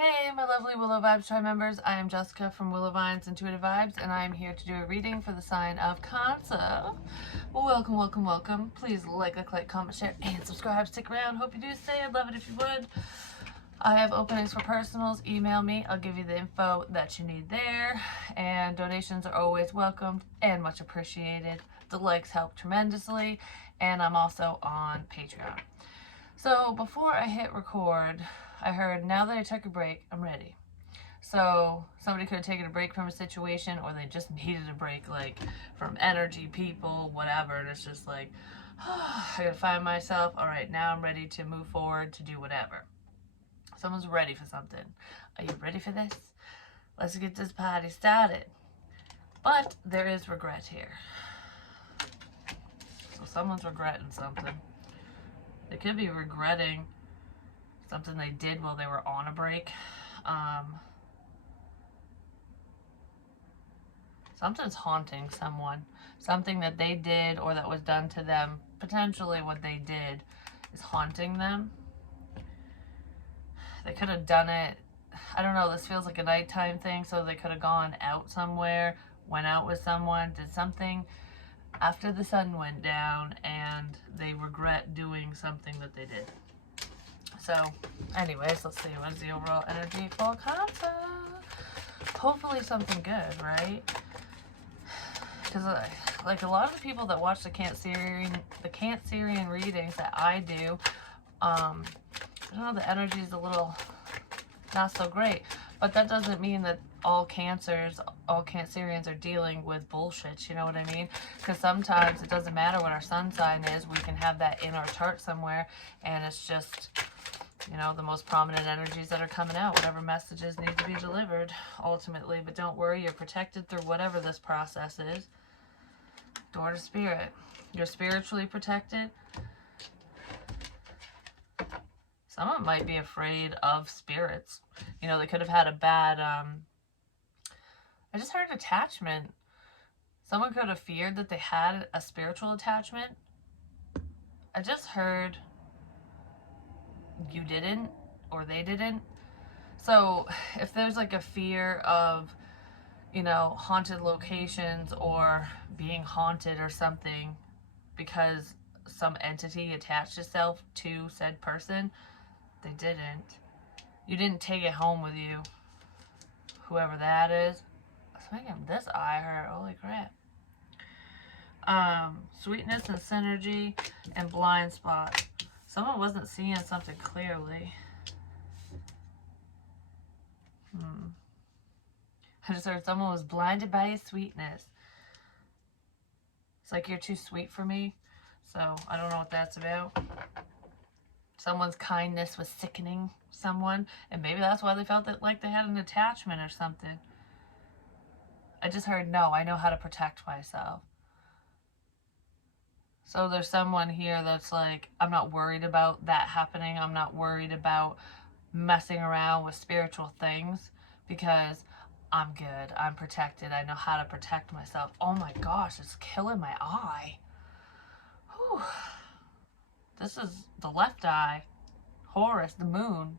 Hey, my lovely Willow Vibes Tribe members. I am Jessica from Willow Vines Intuitive Vibes, and I am here to do a reading for the sign of Cancer. Welcome, welcome, welcome. Please like, comment, share, and subscribe. Stick around. Hope you do stay. I'd love it if you would. I have openings for personals. Email me. I'll give you the info that you need there. And donations are always welcomed and much appreciated. The likes help tremendously. And I'm also on Patreon. So before I hit record, I heard, now that I took a break, I'm ready. So somebody could have taken a break from a situation, or they just needed a break, like from energy, people, whatever. And it's just like, oh, I gotta find myself. All right, now I'm ready to move forward to do whatever. Someone's ready for something. Are you ready for this? Let's get this party started. But there is regret here. So someone's regretting something. They could be regretting something they did while they were on a break. Something's haunting someone. Something that they did or that was done to them, potentially what they did, is haunting them. They could have done it, I don't know, this feels like a nighttime thing, so they could have gone out somewhere, went out with someone, did something after the sun went down, and they regret doing something that they did. So, anyways, let's see, what is the overall energy for Cancer? Hopefully something good, right? Because, like, a lot of the people that watch the Cancerian readings that I do, I don't know, the energy is a little not so great. But that doesn't mean that all Cancerians are dealing with bullshit, you know what I mean? Because sometimes it doesn't matter what our sun sign is, we can have that in our chart somewhere, and it's just, you know, the most prominent energies that are coming out, whatever messages need to be delivered, ultimately. But don't worry, you're protected through whatever this process is. Door to Spirit. You're spiritually protected. Someone might be afraid of spirits. You know, they could have had a bad, I just heard attachment. Someone could have feared that they had a spiritual attachment. I just heard you didn't, or they didn't. So if there's like a fear of, you know, haunted locations or being haunted or something because some entity attached itself to said person, they didn't. You didn't take it home with you. Whoever that is. Speaking of this eye hurt, holy crap. Sweetness and synergy and blind spot. Someone wasn't seeing something clearly. I just heard someone was blinded by his sweetness. It's like, you're too sweet for me. So I don't know what that's about. Someone's kindness was sickening someone, and maybe that's why they felt that like they had an attachment or something. I just heard, no, I know how to protect myself. So there's someone here that's like, I'm not worried about that happening. I'm not worried about messing around with spiritual things because I'm good. I'm protected. I know how to protect myself. Oh my gosh, it's killing my eye. Whew. This is the left eye. Horus, the moon.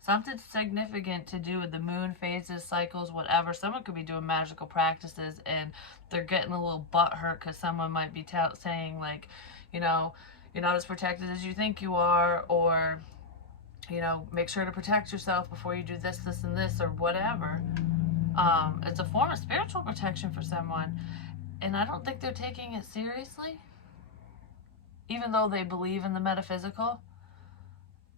Something significant to do with the moon phases, cycles, whatever. Someone could be doing magical practices and they're getting a little butt hurt because someone might be saying like, you know, you're not as protected as you think you are, or, you know, make sure to protect yourself before you do this, this, and this, or whatever. It's a form of spiritual protection for someone, and I don't think they're taking it seriously. Even though they believe in the metaphysical,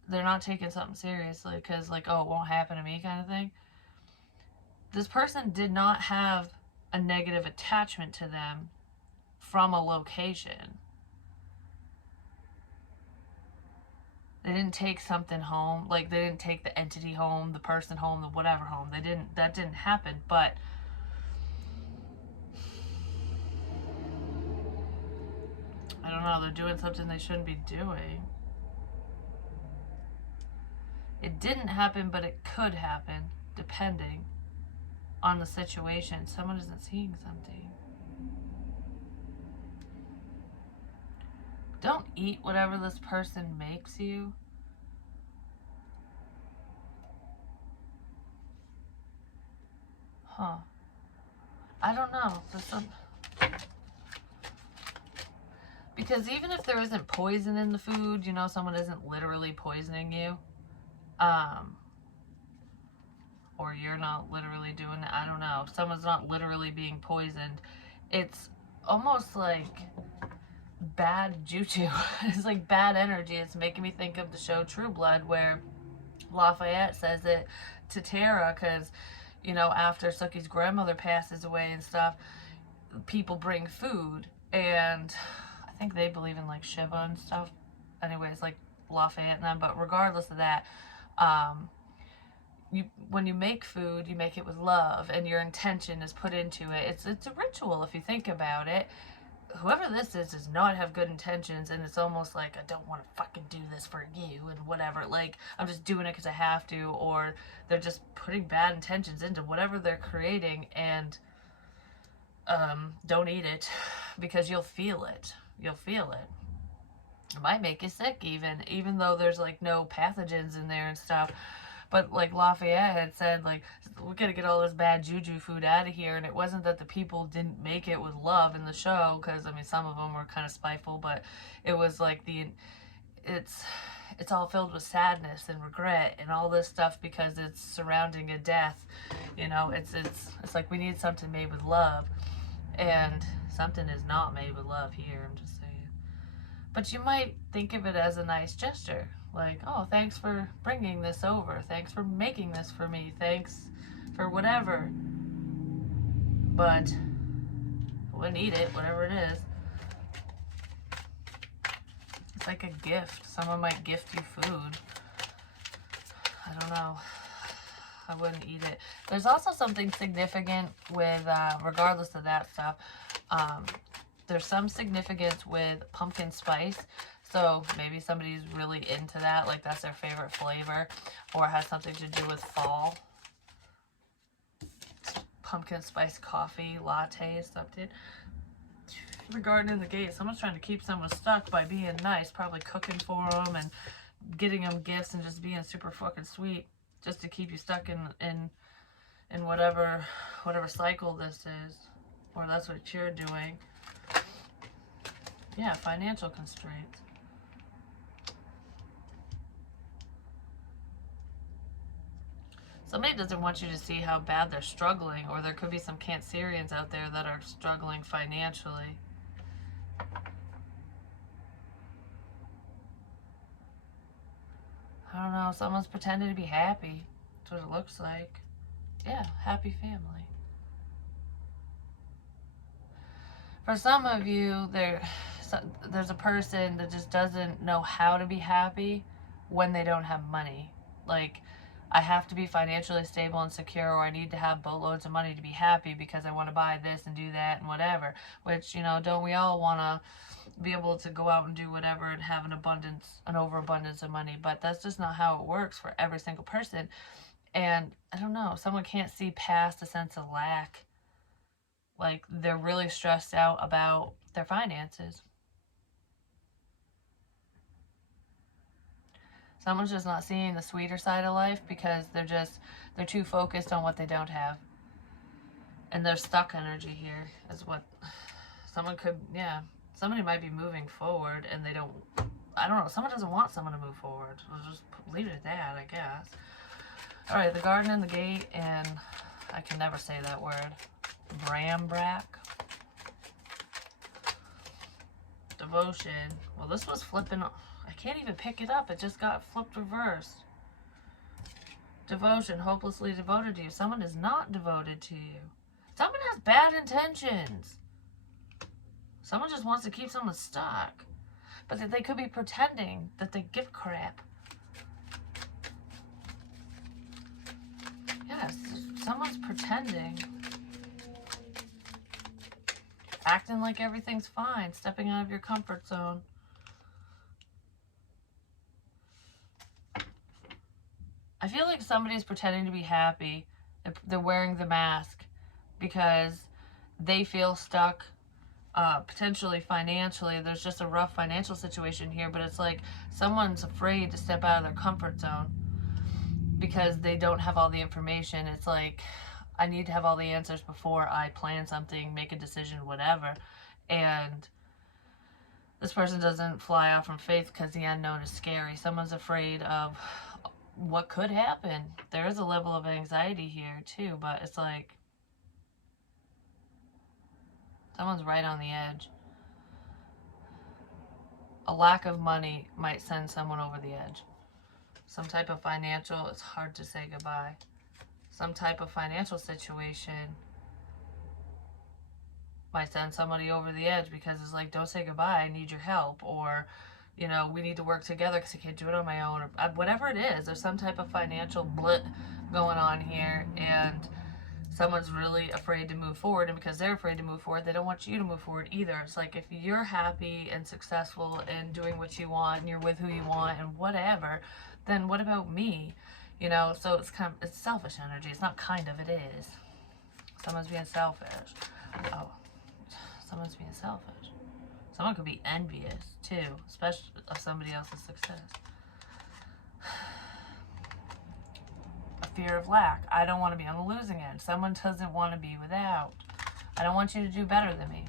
they're not taking something seriously because, like, oh, it won't happen to me kind of thing. This person did not have a negative attachment to them from a location. They didn't take something home. Like, they didn't take the entity home, the person home, the whatever home. That didn't happen. But I don't know, they're doing something they shouldn't be doing. It didn't happen, but it could happen, depending on the situation. Someone isn't seeing something. Don't eat whatever this person makes you. Huh. I don't know. Because even if there isn't poison in the food, you know, someone isn't literally poisoning you, or you're not literally doing it, I don't know, if someone's not literally being poisoned, it's almost like bad juju. It's like bad energy. It's making me think of the show True Blood, where Lafayette says it to Tara, because, you know, after Sookie's grandmother passes away and stuff, people bring food, and I think they believe in like Shiva and stuff. Anyways, like Lafayette and them. But regardless of that, when you make food, you make it with love, and your intention is put into it. It's a ritual if you think about it. Whoever this is does not have good intentions, and it's almost like, I don't want to fucking do this for you and whatever. Like, I'm just doing it because I have to, or they're just putting bad intentions into whatever they're creating, and don't eat it, because you'll feel it. You'll feel it. It might make you sick, even though there's like no pathogens in there and stuff. But like Lafayette had said, like, we gotta get all this bad juju food out of here. And it wasn't that the people didn't make it with love in the show, because I mean, some of them were kind of spiteful, but it was like it's all filled with sadness and regret and all this stuff, because it's surrounding a death. You know, it's like, we need something made with love, and something is not made with love here. I'm just saying. But you might think of it as a nice gesture. Like, oh, thanks for bringing this over. Thanks for making this for me. Thanks for whatever. But I wouldn't eat it, whatever it is. It's like a gift. Someone might gift you food. I don't know. I wouldn't eat it. There's also something significant with, regardless of that stuff, there's some significance with pumpkin spice. So maybe somebody's really into that, like that's their favorite flavor, or it has something to do with fall. Pumpkin spice coffee, latte, something. The garden in the gate. Someone's trying to keep someone stuck by being nice, probably cooking for them and getting them gifts and just being super fucking sweet, just to keep you stuck in whatever cycle this is, or that's what you're doing. Yeah, financial constraints. Somebody doesn't want you to see how bad they're struggling, or there could be some Cancerians out there that are struggling financially. I don't know, someone's pretending to be happy. That's what it looks like. Yeah, happy family. For some of you, there's a person that just doesn't know how to be happy when they don't have money. Like, I have to be financially stable and secure, or I need to have boatloads of money to be happy, because I want to buy this and do that and whatever. Which, you know, don't we all want to be able to go out and do whatever and have an overabundance of money? But that's just not how it works for every single person. And I don't know, someone can't see past a sense of lack. Like, they're really stressed out about their finances. Someone's just not seeing the sweeter side of life, because they're too focused on what they don't have. And there's stuck energy here is what someone could, yeah. Somebody might be moving forward and they don't, I don't know, someone doesn't want someone to move forward. We'll just leave it at that, I guess. Alright, the garden and the gate, and I can never say that word. Brambrack. Devotion. Well, this was flipping. I can't even pick it up. It just got flipped reversed. Devotion. Hopelessly devoted to you. Someone is not devoted to you. Someone has bad intentions. Someone just wants to keep someone stuck. But they could be pretending that they give crap. Yes, someone's pretending. Acting like everything's fine. Stepping out of your comfort zone. I feel like somebody's pretending to be happy. They're wearing the mask because they feel stuck, potentially financially. There's just a rough financial situation here, but it's like someone's afraid to step out of their comfort zone because they don't have all the information. It's like, I need to have all the answers before I plan something, make a decision, whatever. And this person doesn't fly off from faith because the unknown is scary. Someone's afraid of what could happen. There is a level of anxiety here too, but it's like someone's right on the edge. A lack of money might send someone over the edge. Some type of financial, it's hard to say goodbye. Some type of financial situation might send somebody over the edge because it's like, don't say goodbye, I need your help. Or, you know, we need to work together because I can't do it on my own. Or whatever it is, there's some type of financial blip going on here. And someone's really afraid to move forward, and because they're afraid to move forward, they don't want you to move forward either. It's like, if you're happy and successful and doing what you want and you're with who you want and whatever, then what about me? You know, so it's selfish energy. It's not kind of, it is. Someone's being selfish. Oh, someone's being selfish. Someone could be envious too, especially of somebody else's success. A fear of lack. I don't want to be on the losing end. Someone doesn't want to be without. I don't want you to do better than me.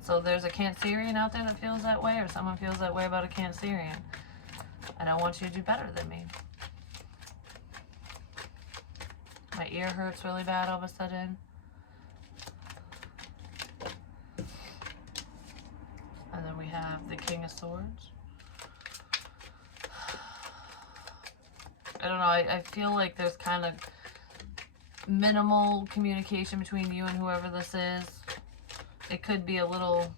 So there's a Cancerian out there that feels that way, or someone feels that way about a Cancerian. I don't want you to do better than me. My ear hurts really bad all of a sudden. And then we have the King of Swords. I don't know, I feel like there's kind of minimal communication between you and whoever this is. It could be a little,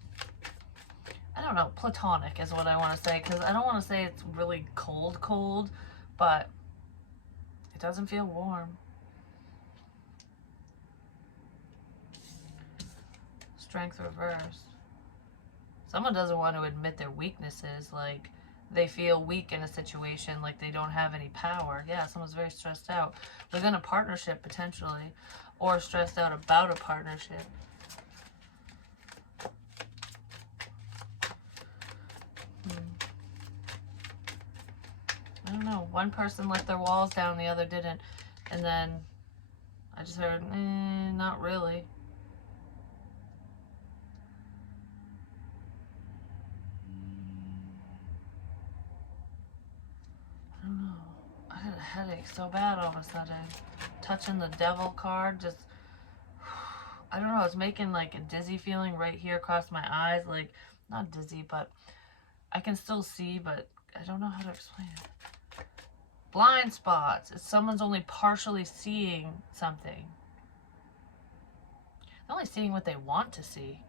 I don't know, platonic is what I want to say, because I don't want to say it's really cold, but it doesn't feel warm. Strength reversed. Someone doesn't want to admit their weaknesses, like they feel weak in a situation, like they don't have any power. Yeah, someone's very stressed out. Within a partnership, potentially, or stressed out about a partnership. I don't know. One person let their walls down, the other didn't. And then I just heard, not really. I don't know. I got a headache so bad all of a sudden. Touching the devil card, just, I don't know, it's making like a dizzy feeling right here across my eyes. Like, not dizzy, but I can still see, but I don't know how to explain it. Blind spots. It's someone's only partially seeing something. They're only seeing what they want to see.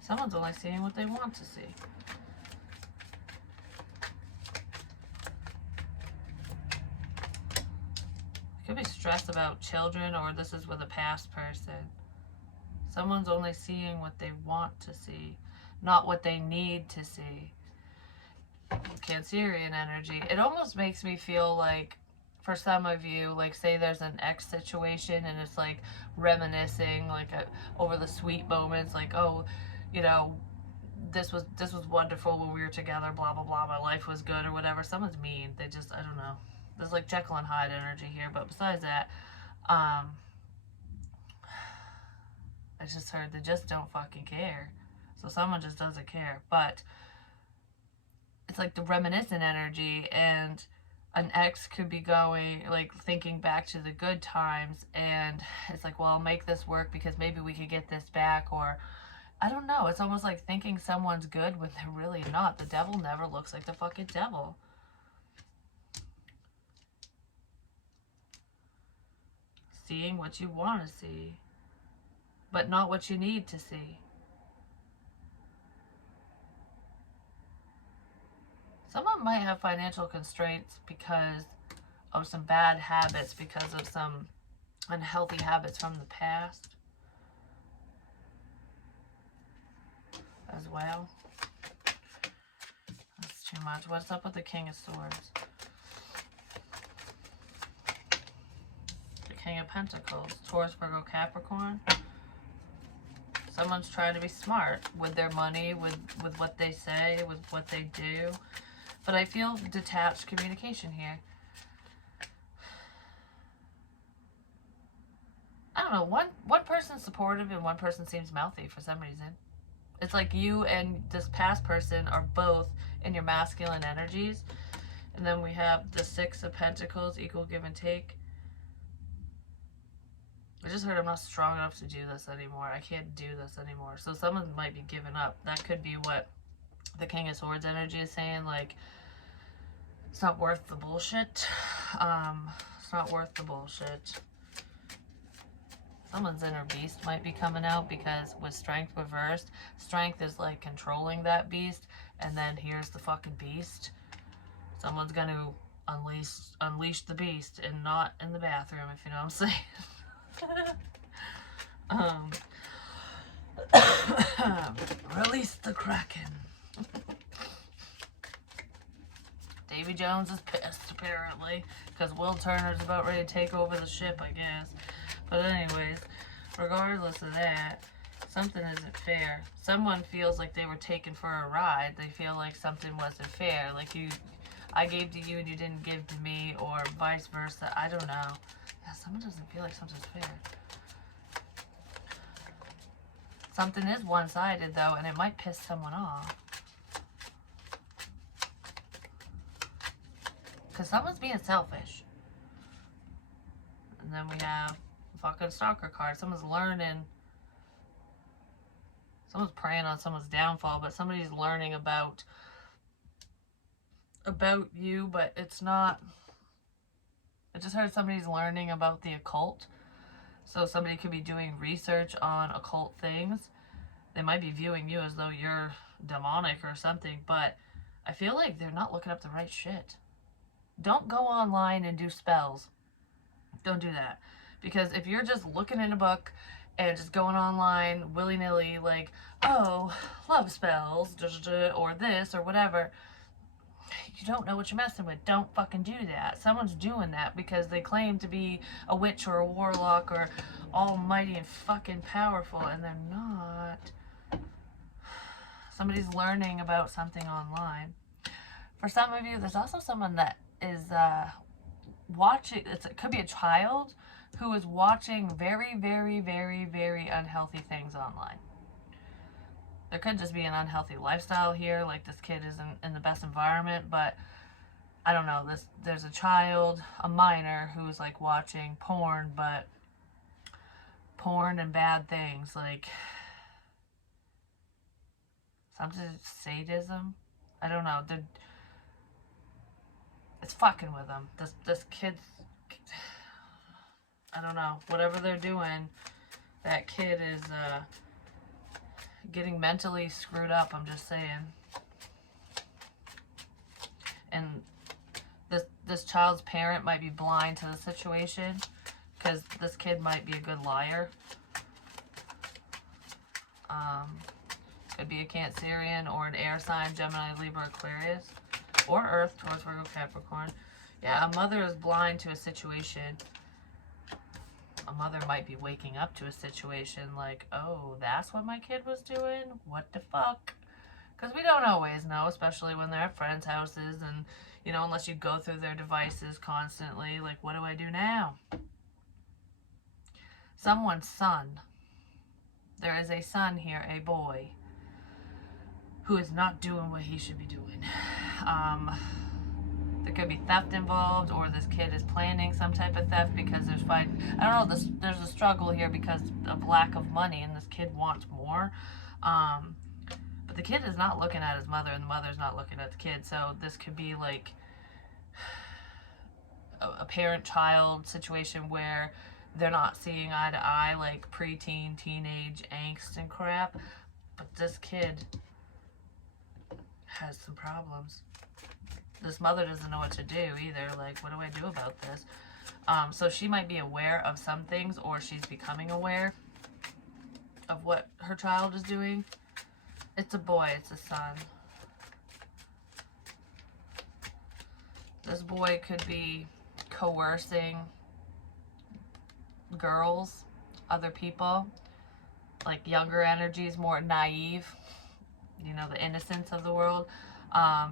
Someone's only seeing what they want to see. Could be stressed about children, or this is with a past person. Someone's only seeing what they want to see, not what they need to see. Cancerian energy. It almost makes me feel like, for some of you, like say there's an ex situation and it's like reminiscing like over the sweet moments, like, oh, you know, this was wonderful when we were together, blah blah blah, my life was good, or whatever. Someone's mean. They just, I don't know. There's like Jekyll and Hyde energy here, but besides that, I just heard they just don't fucking care. So someone just doesn't care. But it's like the reminiscent energy, and an ex could be going, like, thinking back to the good times, and it's like, well, I'll make this work because maybe we could get this back, or I don't know. It's almost like thinking someone's good when they're really not. The devil never looks like the fucking devil. Seeing what you want to see, but not what you need to see. Someone might have financial constraints because of some bad habits, because of some unhealthy habits from the past as well. That's too much. What's up with the King of Swords? The King of Pentacles. Taurus, Virgo, Capricorn. Someone's trying to be smart with their money, with what they say, with what they do. But I feel detached communication here. I don't know, one person's supportive and one person seems mouthy for some reason. It's like you and this past person are both in your masculine energies. And then we have the Six of Pentacles, equal give and take. I just heard I'm not strong enough to do this anymore. I can't do this anymore. So someone might be giving up. That could be what the King of Swords energy is saying. Like, it's not worth the bullshit. It's not worth the bullshit. Someone's inner beast might be coming out, because with strength reversed, strength is like controlling that beast, and then here's the fucking beast. Someone's gonna unleash the beast, and not in the bathroom, if you know what I'm saying. Release the Kraken. Davy Jones is pissed, apparently, because Will Turner's about ready to take over the ship, I guess. But anyways, regardless of that, something isn't fair. Someone feels like they were taken for a ride. They feel like something wasn't fair. Like I gave to you and you didn't give to me, or vice versa. I don't know. Yeah, someone doesn't feel like something's fair. Something is one-sided, though, and it might piss someone off. Because someone's being selfish. And then we have a fucking stalker card. Someone's learning. Someone's preying on someone's downfall, but somebody's learning about you, but it's not. I just heard somebody's learning about the occult. So somebody could be doing research on occult things. They might be viewing you as though you're demonic or something, but I feel like they're not looking up the right shit. Don't go online and do spells. Don't do that. Because if you're just looking in a book and just going online willy-nilly, like, oh, love spells, or this, or whatever, you don't know what you're messing with. Don't fucking do that. Someone's doing that because they claim to be a witch or a warlock or almighty and fucking powerful, and they're not. Somebody's learning about something online. For some of you, there's also someone that is watching. It could be a child who is watching very, very, very, very unhealthy things online. There could just be an unhealthy lifestyle here, like this kid isn't in the best environment, but I don't know, there's a child, a minor, who's like watching porn, but porn and bad things, like something, sadism, I don't know, it's fucking with them. This kid's, I don't know, whatever they're doing, that kid is getting mentally screwed up, I'm just saying. And this child's parent might be blind to the situation, because this kid might be a good liar. Could be a Cancerian or an air sign, Gemini, Libra, Aquarius, or Earth, Taurus, Virgo, Capricorn. Yeah, a mother is blind to a situation. A mother might be waking up to a situation like, oh, that's what my kid was doing? What the fuck? Because we don't always know, especially when they're at friends' houses and, you know, unless you go through their devices constantly. Like, what do I do now? Someone's son. There is a son here, a boy, who is not doing what he should be doing. There could be theft involved, or this kid is planning some type of theft because I don't know, there's a struggle here because of lack of money, and this kid wants more. But the kid is not looking at his mother, and the mother's not looking at the kid, so this could be like a parent-child situation where they're not seeing eye to eye, like preteen, teenage angst and crap. But this kid has some problems. This mother doesn't know what to do either. Like, what do I do about this? So she might be aware of some things, or she's becoming aware of what her child is doing. It's a boy. It's a son. This boy could be coercing girls, other people, like younger energies, more naive, you know, the innocence of the world.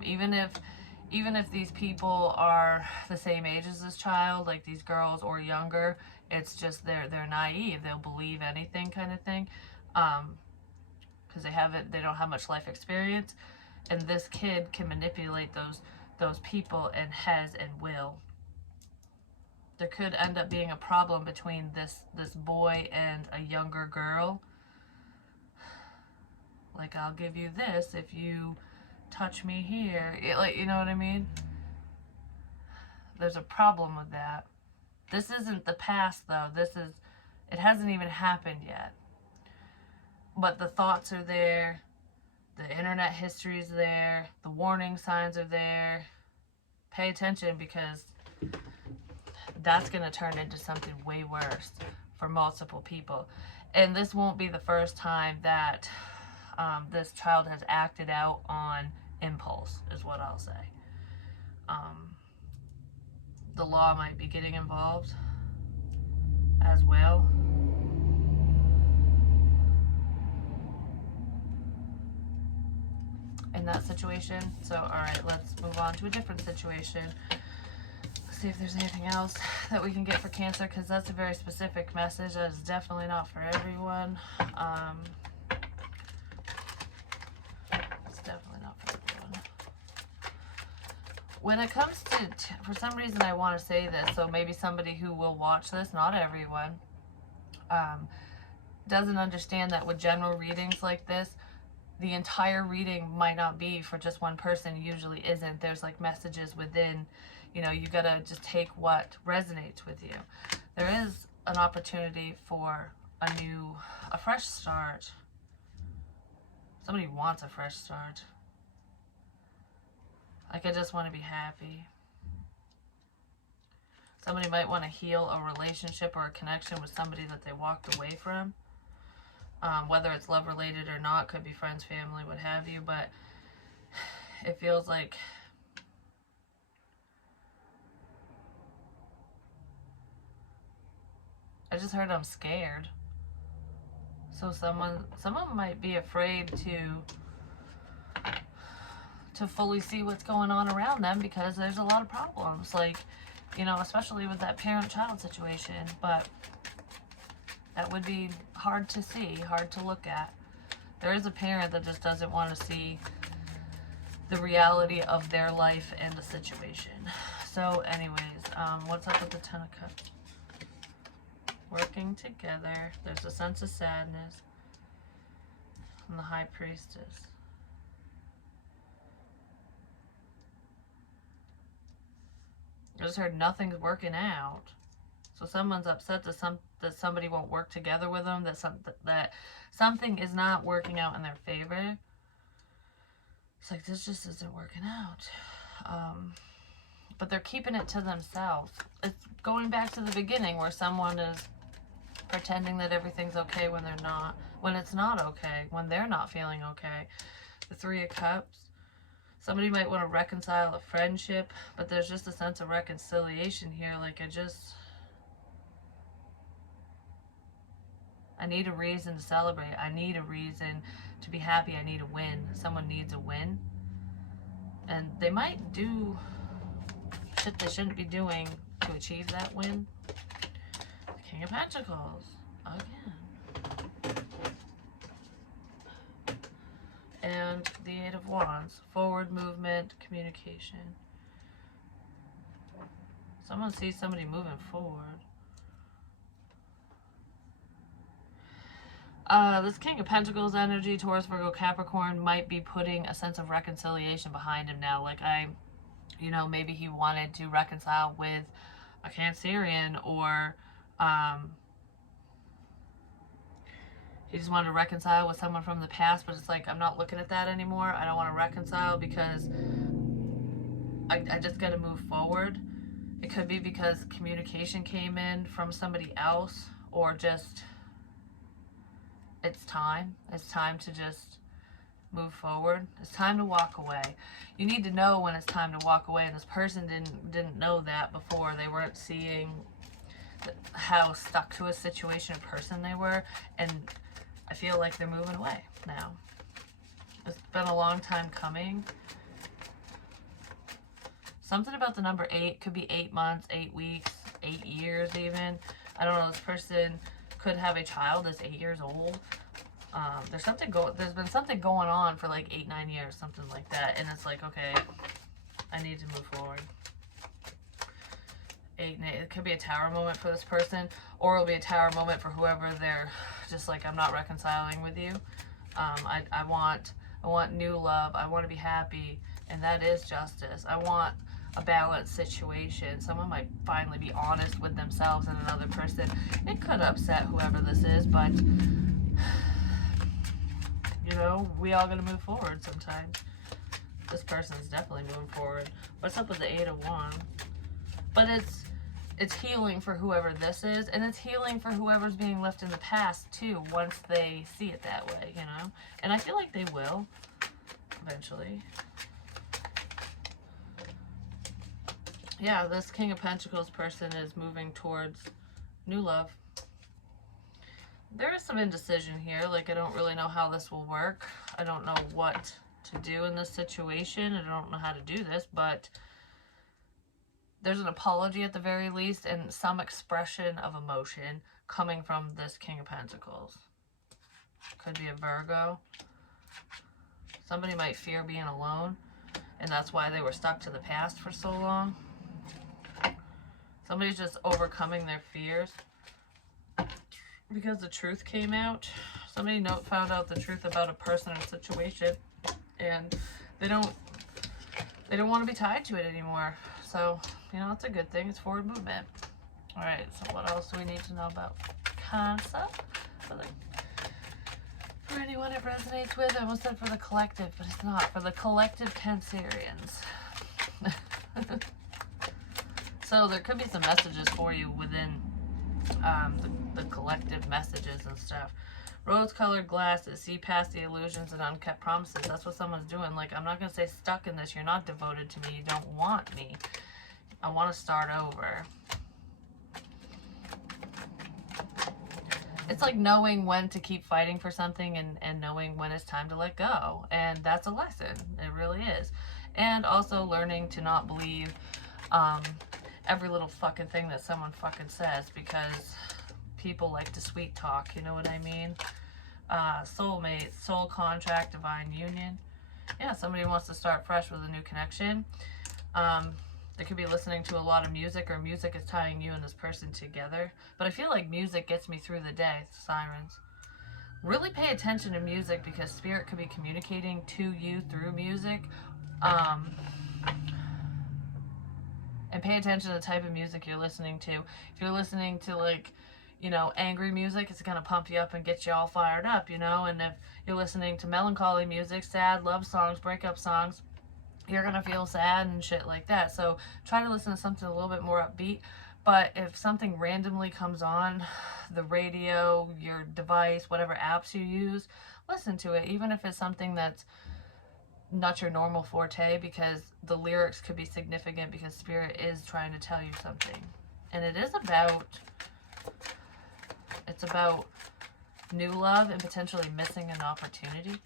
Even if even if these people are the same age as this child, like these girls, or younger, it's just they're naive. They'll believe anything, kind of thing, because they don't have much life experience, and this kid can manipulate those people, and has and will. There could end up being a problem between this boy and a younger girl. Like, I'll give you this if you touch me here. Like, you know what I mean? There's a problem with that. This isn't the past, though. It hasn't even happened yet. But the thoughts are there. The internet history is there. The warning signs are there. Pay attention, because that's going to turn into something way worse for multiple people. And this won't be the first time that this child has acted out on impulse, is what I'll say. The law might be getting involved as well. In that situation. So, alright, let's move on to a different situation. See if there's anything else that we can get for Cancer, because that's a very specific message that is definitely not for everyone. It's definitely not for everyone. When it comes to, for some reason I want to say this, so maybe somebody who will watch this, not everyone, doesn't understand that with general readings like this, the entire reading might not be for just one person. It usually isn't. There's like messages within, you know, you gotta just take what resonates with you. There is an opportunity for a fresh start. Somebody wants a fresh start. Like, I just want to be happy. Somebody might want to heal a relationship or a connection with somebody that they walked away from. Whether it's love related or not, could be friends, family, what have you, but it feels like I just heard I'm scared. So someone might be afraid to fully see what's going on around them, because there's a lot of problems, like, you know, especially with that parent-child situation. But that would be hard to see, hard to look at. There is a parent that just doesn't want to see the reality of their life and the situation. So anyways, what's up with the Ten of Cups? Working together. There's a sense of sadness. And the High Priestess. I just heard nothing's working out. So someone's upset that somebody won't work together with them, that something is not working out in their favor. It's like, this just isn't working out. But they're keeping it to themselves. It's going back to the beginning, where someone is pretending that everything's okay when they're not, when it's not okay, when they're not feeling okay. The Three of Cups. Somebody might want to reconcile a friendship, but there's just a sense of reconciliation here. Like, I need a reason to celebrate. I need a reason to be happy. I need a win. Someone needs a win. And they might do shit they shouldn't be doing to achieve that win. The King of Pentacles. Again. And the Eight of Wands. Forward movement, communication. Someone sees somebody moving forward. This King of Pentacles energy, Taurus, Virgo, Capricorn, might be putting a sense of reconciliation behind him now. Like, you know, maybe he wanted to reconcile with a Cancerian, or he just wanted to reconcile with someone from the past, but it's like, I'm not looking at that anymore. I don't want to reconcile, because I just got to move forward. It could be because communication came in from somebody else, or just it's time. It's time to just move forward. It's time to walk away. You need to know when it's time to walk away, and this person didn't know that before. They weren't seeing how stuck to a situation or person they were, and I feel like they're moving away now. It's been a long time coming. Something about the number 8 could be 8 months, 8 weeks, 8 years even. I don't know, this person could have a child that's 8 years old. There's been something going on for like 8, 9 years, something like that. And it's like, okay, I need to move forward. 8 and 8, it could be a tower moment for this person, or it'll be a tower moment for whoever they're just like, I'm not reconciling with you. I want new love. I want to be happy, and that is justice. I want a balanced situation. Someone might finally be honest with themselves and another person. It could upset whoever this is, but you know, we all gotta move forward sometimes. This person is definitely moving forward. What's up with the 8 of Wands? But it's healing for whoever this is, and it's healing for whoever's being left in the past too, once they see it that way, you know? And I feel like they will eventually. Yeah, this King of Pentacles person is moving towards new love. There is some indecision here. Like, I don't really know how this will work. I don't know what to do in this situation. I don't know how to do this, but there's an apology at the very least and some expression of emotion coming from this King of Pentacles. Could be a Virgo. Somebody might fear being alone, and that's why they were stuck to the past for so long. Somebody's just overcoming their fears because the truth came out. Somebody found out the truth about a person or situation, and they don't want to be tied to it anymore. So, you know, it's a good thing. It's forward movement. All right, so what else do we need to know about Cancer? For anyone it resonates with, I almost said for the collective, but it's not. For the collective Cancerians. So there could be some messages for you within the collective messages and stuff. Rose-colored glasses, see past the illusions and unkept promises. That's what someone's doing. Like, I'm not going to say stuck in this. You're not devoted to me. You don't want me. I want to start over. It's like knowing when to keep fighting for something and knowing when it's time to let go. And that's a lesson. It really is. And also learning to not believe every little fucking thing that someone fucking says, because people like to sweet talk, you know what I mean? Soulmate, soul contract, divine union. Yeah, somebody wants to start fresh with a new connection. They could be listening to a lot of music, or music is tying you and this person together. But I feel like music gets me through the day, sirens. Really pay attention to music, because spirit could be communicating to you through music. And pay attention to the type of music you're listening to. If you're listening to, like, you know, angry music, it's going to pump you up and get you all fired up, you know? And if you're listening to melancholy music, sad love songs, breakup songs, you're going to feel sad and shit like that. So try to listen to something a little bit more upbeat. But if something randomly comes on, the radio, your device, whatever apps you use, listen to it, even if it's something that's not your normal forte, because the lyrics could be significant, because spirit is trying to tell you something. And it is about, it's about new love and potentially missing an opportunity.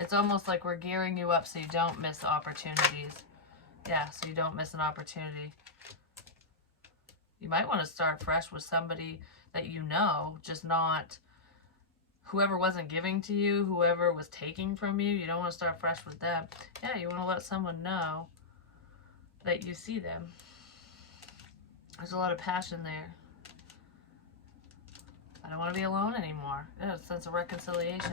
It's almost like we're gearing you up so you don't miss opportunities. Yeah, so you don't miss an opportunity. You might want to start fresh with somebody that you know, just not whoever wasn't giving to you, whoever was taking from you. You don't want to start fresh with them. Yeah, you want to let someone know that you see them. There's a lot of passion there. I don't want to be alone anymore. There's a sense of reconciliation.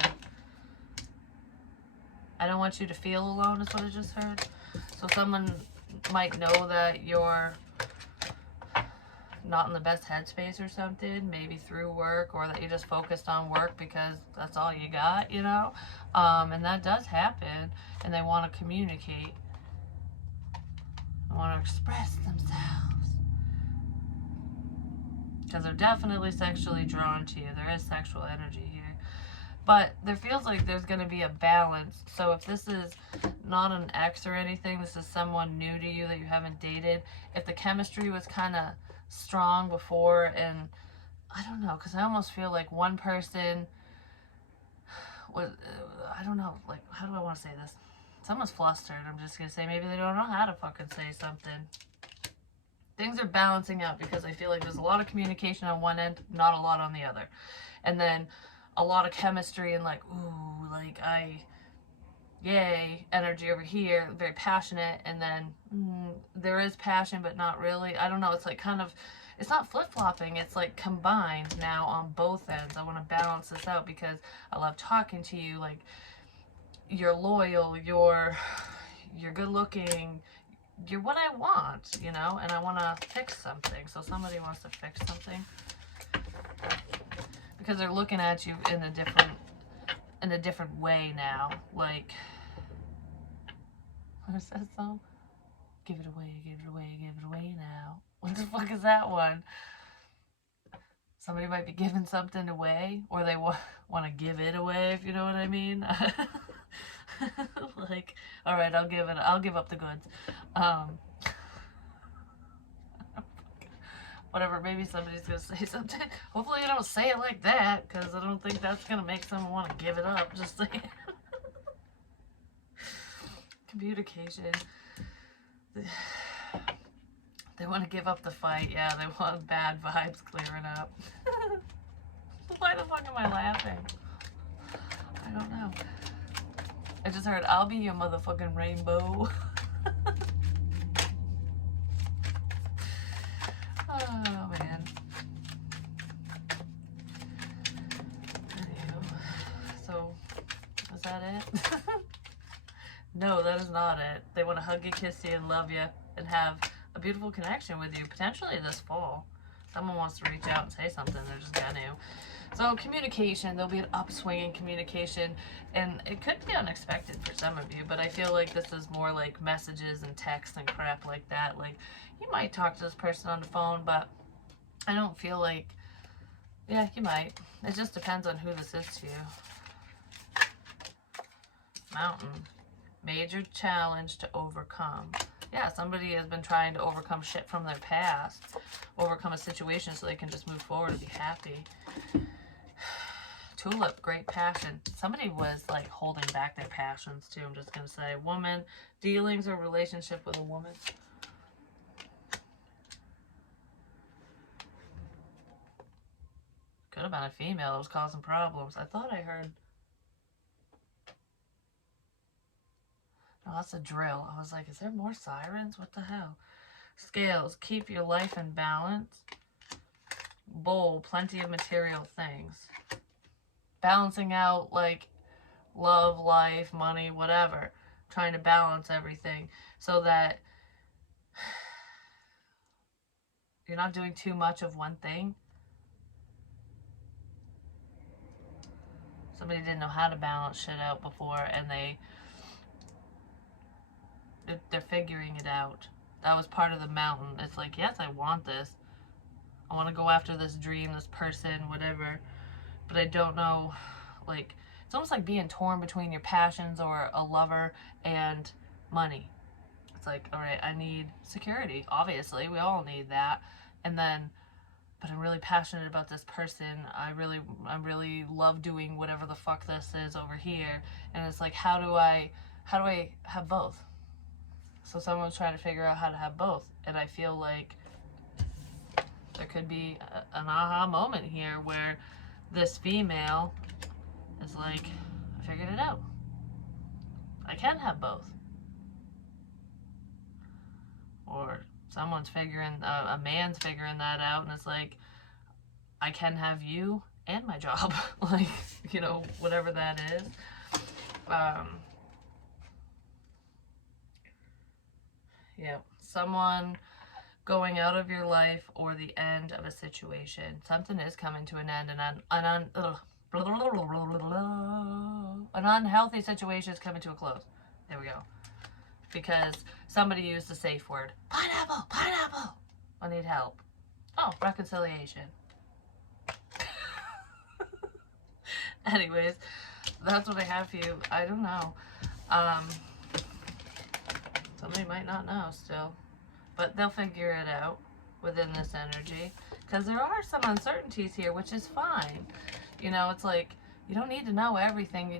I don't want you to feel alone, is what I just heard. So someone might know that you're not in the best headspace or something, maybe through work, or that you just focused on work because that's all you got, you know? And that does happen, and they want to communicate. They want to express themselves. Because they're definitely sexually drawn to you. There is sexual energy here. But there feels like there's going to be a balance. So if this is not an ex or anything, this is someone new to you that you haven't dated. If the chemistry was kind of strong before, and I don't know, because I almost feel like one person was, I don't know, like, how do I want to say this? Someone's flustered. I'm just going to say maybe they don't know how to fucking say something. Things are balancing out because I feel like there's a lot of communication on one end, not a lot on the other. And then a lot of chemistry and like, ooh, like yay, energy over here, very passionate. And then there is passion, but not really. I don't know. It's like kind of, it's not flip-flopping. It's like combined now on both ends. I want to balance this out because I love talking to you. Like, you're loyal, you're good looking, you're what I want, you know, and I want to fix something. So somebody wants to fix something because they're looking at you in a different way now. Like, what is that song? Give it away, give it away, give it away now. What the fuck is that one? Somebody might be giving something away, or they want to give it away, if you know what I mean. Like, all right, I'll give up the goods. Whatever, maybe somebody's gonna say something. Hopefully you don't say it like that, because I don't think that's gonna make someone want to give it up. Just saying. Communication. They want to give up the fight. Yeah, they want bad vibes clearing up. Why the fuck am I laughing? I don't know. I just heard, I'll be your motherfucking rainbow. Oh, man. Anywho. So, is that it? No, that is not it. They want to hug you, kiss you, and love you, and have a beautiful connection with you, potentially this fall. Someone wants to reach out and say something, they're just gonna. So communication, there'll be an upswing in communication, and it could be unexpected for some of you, but I feel like this is more like messages and text and crap like that. Like, you might talk to this person on the phone, but I don't feel like, yeah, you might. It just depends on who this is to you. Mountain. Major challenge to overcome. Yeah, somebody has been trying to overcome shit from their past, overcome a situation so they can just move forward and be happy. Tulip, great passion. Somebody was like holding back their passions too. I'm just going to say, woman, dealings or relationship with a woman. Could have been a female that was causing problems. I thought I heard. No, that's a drill. I was like, is there more sirens? What the hell? Scales, keep your life in balance. Bowl, plenty of material things. Balancing out, like, love, life, money, whatever. Trying to balance everything so that you're not doing too much of one thing. Somebody didn't know how to balance shit out before, and they're figuring it out. That was part of the mountain. It's like, yes, I want this. I want to go after this dream, this person, whatever. But I don't know, like, it's almost like being torn between your passions or a lover and money. It's like, all right, I need security. Obviously, we all need that. And then, but I'm really passionate about this person. I really love doing whatever the fuck this is over here. And it's like, how do I have both? So someone's trying to figure out how to have both. And I feel like there could be an aha moment here where this female is like, I figured it out. I can have both. Or someone's figuring, a man's figuring that out, and it's like, I can have you and my job. Like, you know, whatever that is. Yeah, someone going out of your life or the end of a situation. Something is coming to an end, and an unhealthy situation is coming to a close. There we go. Because somebody used the safe word. Pineapple! Pineapple! I need help. Oh, reconciliation. Anyways, that's what I have for you. I don't know. Somebody might not know still. But they'll figure it out within this energy. Because there are some uncertainties here, which is fine. You know, it's like, you don't need to know everything.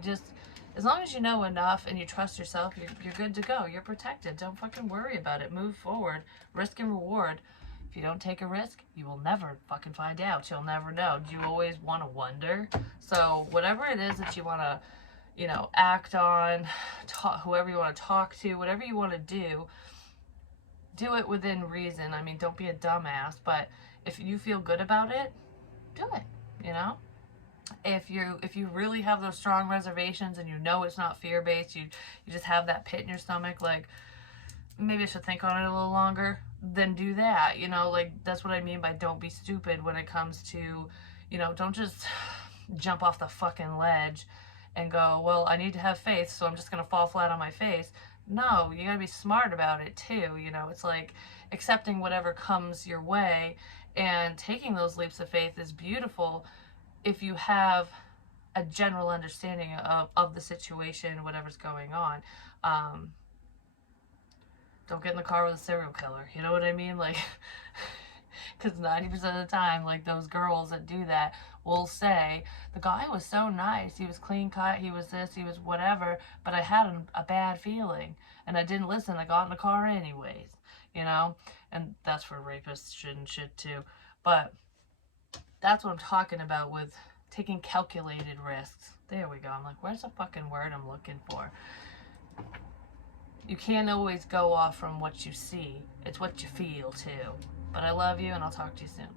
As long as you know enough and you trust yourself, you're good to go. You're protected. Don't fucking worry about it. Move forward. Risk and reward. If you don't take a risk, you will never fucking find out. You'll never know. You always want to wonder. So whatever it is that you want to, you know, act on, whoever you want to talk to, whatever you want to do it within reason. I mean, don't be a dumbass, but if you feel good about it, do it, you know? If you really have those strong reservations and you know it's not fear-based, you just have that pit in your stomach, like, maybe I should think on it a little longer, then do that, you know? Like, that's what I mean by don't be stupid when it comes to, you know, don't just jump off the fucking ledge and go, well, I need to have faith, so I'm just gonna fall flat on my face. No, you gotta be smart about it too, you know? It's like accepting whatever comes your way, and taking those leaps of faith is beautiful if you have a general understanding of the situation, whatever's going on. Don't get in the car with a serial killer. You know what I mean? Like, because 90% of the time, like, those girls that do that will say, the guy was so nice. He was clean cut. He was this. He was whatever. But I had a bad feeling. And I didn't listen. I got in the car anyways. You know? And that's for rapists and shit too. But that's what I'm talking about with taking calculated risks. There we go. I'm like, where's the fucking word I'm looking for? You can't always go off from what you see. It's what you feel too. But I love you, and I'll talk to you soon.